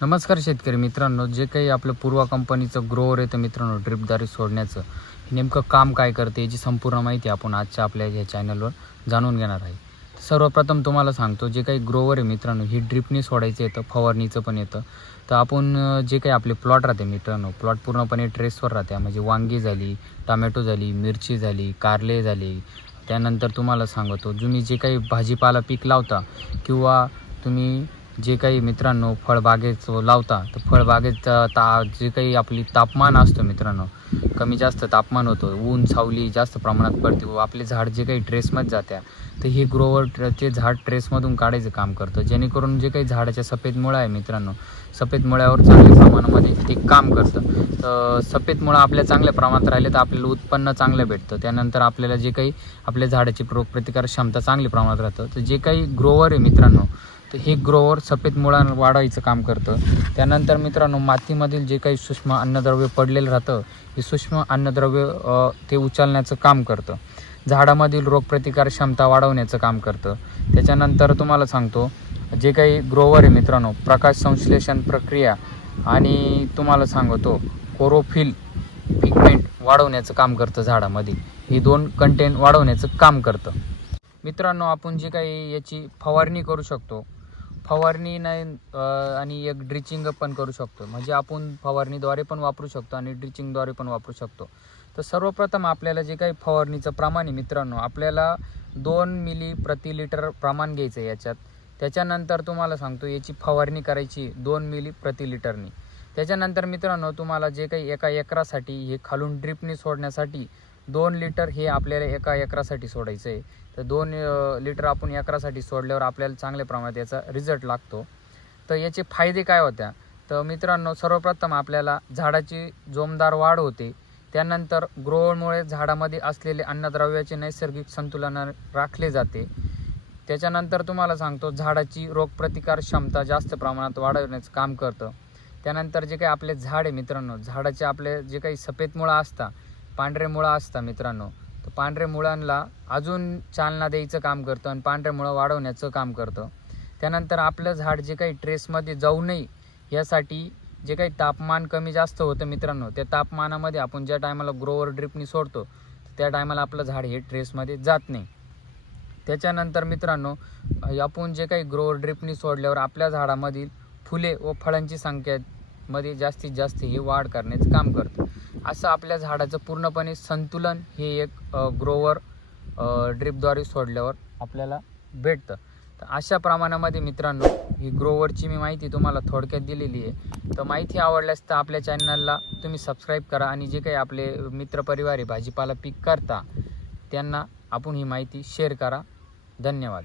नमस्कार शेतकरी मित्रांनो जे काही आपलं पूर्वा कंपनीचं ग्रोवर येतं मित्रांनो ड्रिपद्वारे सोडण्याचं नेमकं काम काय करते याची संपूर्ण माहिती आपण आजच्या आपल्या या चॅनलवर जाणून घेणार आहे. सर्वप्रथम तुम्हाला सांगतो जे काही ग्रोवर आहे मित्रांनो ही ड्रिपने सोडायचं येतं फवारणीचं पण येतं. तर आपण जे काही आपले प्लॉट राहते मित्रांनो प्लॉट पूर्णपणे ट्रेसवर राहते. म्हणजे वांगी झाली टमॅटो झाली मिरची झाली कारले झाली. त्यानंतर तुम्हाला सांगतो तुम्ही जे काही भाजीपाला पीक लावता किंवा तुम्ही जे काही मित्रांनो फळबागेचं लावता तर फळबागेत ता जे काही आपली तापमान असतं मित्रांनो कमी जास्त तापमान होतं ऊन सावली जास्त प्रमाणात पडते. व आपले झाड जे काही ट्रेसमध्ये जात्या तर हे ग्रोवर झाड ट्रेसमधून काढायचं काम करतं. जेणेकरून जे काही झाडाच्या सफेद मुळं आहे मित्रांनो सफेद मुळ्यावर चांगल्या प्रमाणामध्ये ते काम करतं. तर सफेद मुळं आपल्या चांगल्या प्रमाणात राहिले तर आपल्याला उत्पन्न चांगलं भेटतं. त्यानंतर आपल्याला जे काही आपल्या झाडाची रोगप्रतिकार क्षमता चांगली प्रमाणात राहतं. तर जे काही ग्रोवर आहे मित्रांनो तर हे ग्रोवर सफेद मुळा वाढवायचं काम करतं. त्यानंतर मित्रांनो मातीमधील जे काही सूक्ष्म अन्नद्रव्य पडलेलं राहतं हे सूक्ष्म अन्नद्रव्य ते उचलण्याचं काम करतं. झाडामधील रोगप्रतिकार क्षमता वाढवण्याचं काम करतं. त्याच्यानंतर तुम्हाला सांगतो जे काही ग्रोवर आहे मित्रांनो प्रकाश संश्लेषण प्रक्रिया आणि तुम्हाला सांगतो कोरोफिल पिगमेंट वाढवण्याचं काम करतं झाडामध्ये. ही दोन कंटेंट वाढवण्याचं काम करतं. मित्रांनो आपण जे काही याची फवारणी करू शकतो फवारणी नाही आणि एक ड्रिचिंग पण करू शकतो. म्हणजे आपण फवारणीद्वारे पण वापरू शकतो आणि ड्रिचिंगद्वारे पण वापरू शकतो. तर सर्वप्रथम आपल्याला जे काही फवारणीचं प्रमाण आहे मित्रांनो आपल्याला दोन मिली प्रति लिटर प्रमाण घ्यायचं आहे याच्यात. त्याच्यानंतर तुम्हाला सांगतो याची फवारणी करायची दोन मिली प्रति लिटरनी. त्याच्यानंतर मित्रांनो तुम्हाला जे काही एका एकरासाठी हे खालून ड्रिपने सोडण्यासाठी दोन लिटर हे आपल्याला एका एकरासाठी सोडायचं आहे. तर दोन लिटर आपण एकरासाठी सोडल्यावर आपल्याला चांगल्या प्रमाणात याचा रिझल्ट लागतो. तर याचे फायदे काय होत्या? तर मित्रांनो सर्वप्रथम आपल्याला झाडाची जोमदार वाढ होते. त्यानंतर ग्रोळमुळे झाडामध्ये असलेले अन्नद्रव्याचे नैसर्गिक संतुलन राखले जाते. त्याच्यानंतर तुम्हाला सांगतो झाडाची रोगप्रतिकार क्षमता जास्त प्रमाणात वाढवण्याचं काम करतं. त्यानंतर जे काही आपले झाड आहे मित्रांनो झाडाचे आपले जे काही सफेद मुळं असतात पांढरे मुळा असतात मित्रांनो. तर पांढरे मुळांना अजून चालना द्यायचं काम करतं आणि पांढरे मुळं वाढवण्याचं काम करतं. त्यानंतर आपलं झाड जे काही ट्रेसमध्ये जाऊ नये यासाठी जे काही तापमान कमी जास्त होतं मित्रांनो त्या तापमानामध्ये आपण ज्या टायमाला ग्रोवर ड्रिपनी सोडतो त्या टायमाला आपलं झाड हे ट्रेसमध्ये जात नाही. त्याच्यानंतर मित्रांनो आपण जे काही ग्रोवर ड्रिपनी सोडल्यावर आपल्या झाडामधील फुले व फळांची संख्या मध्ये जास्तीत जास्त हे वाढ करण्याचं काम करतं. असं आपल्या झाडाचं पूर्णपणे संतुलन हे एक ग्रोवर ड्रिपद्वारे सोडल्यावर आपल्याला भेटतं. तर अशा प्रमाणामध्ये मित्रांनो ही ग्रोवरची मी माहिती तुम्हाला थोडक्यात दिलेली आहे. तर माहिती आवडल्यास तर आपल्या चॅनलला तुम्ही सबस्क्राईब करा आणि जे काही आपले मित्रपरिवार भाजीपाला पीक करता त्यांना आपण ही माहिती शेअर करा. धन्यवाद.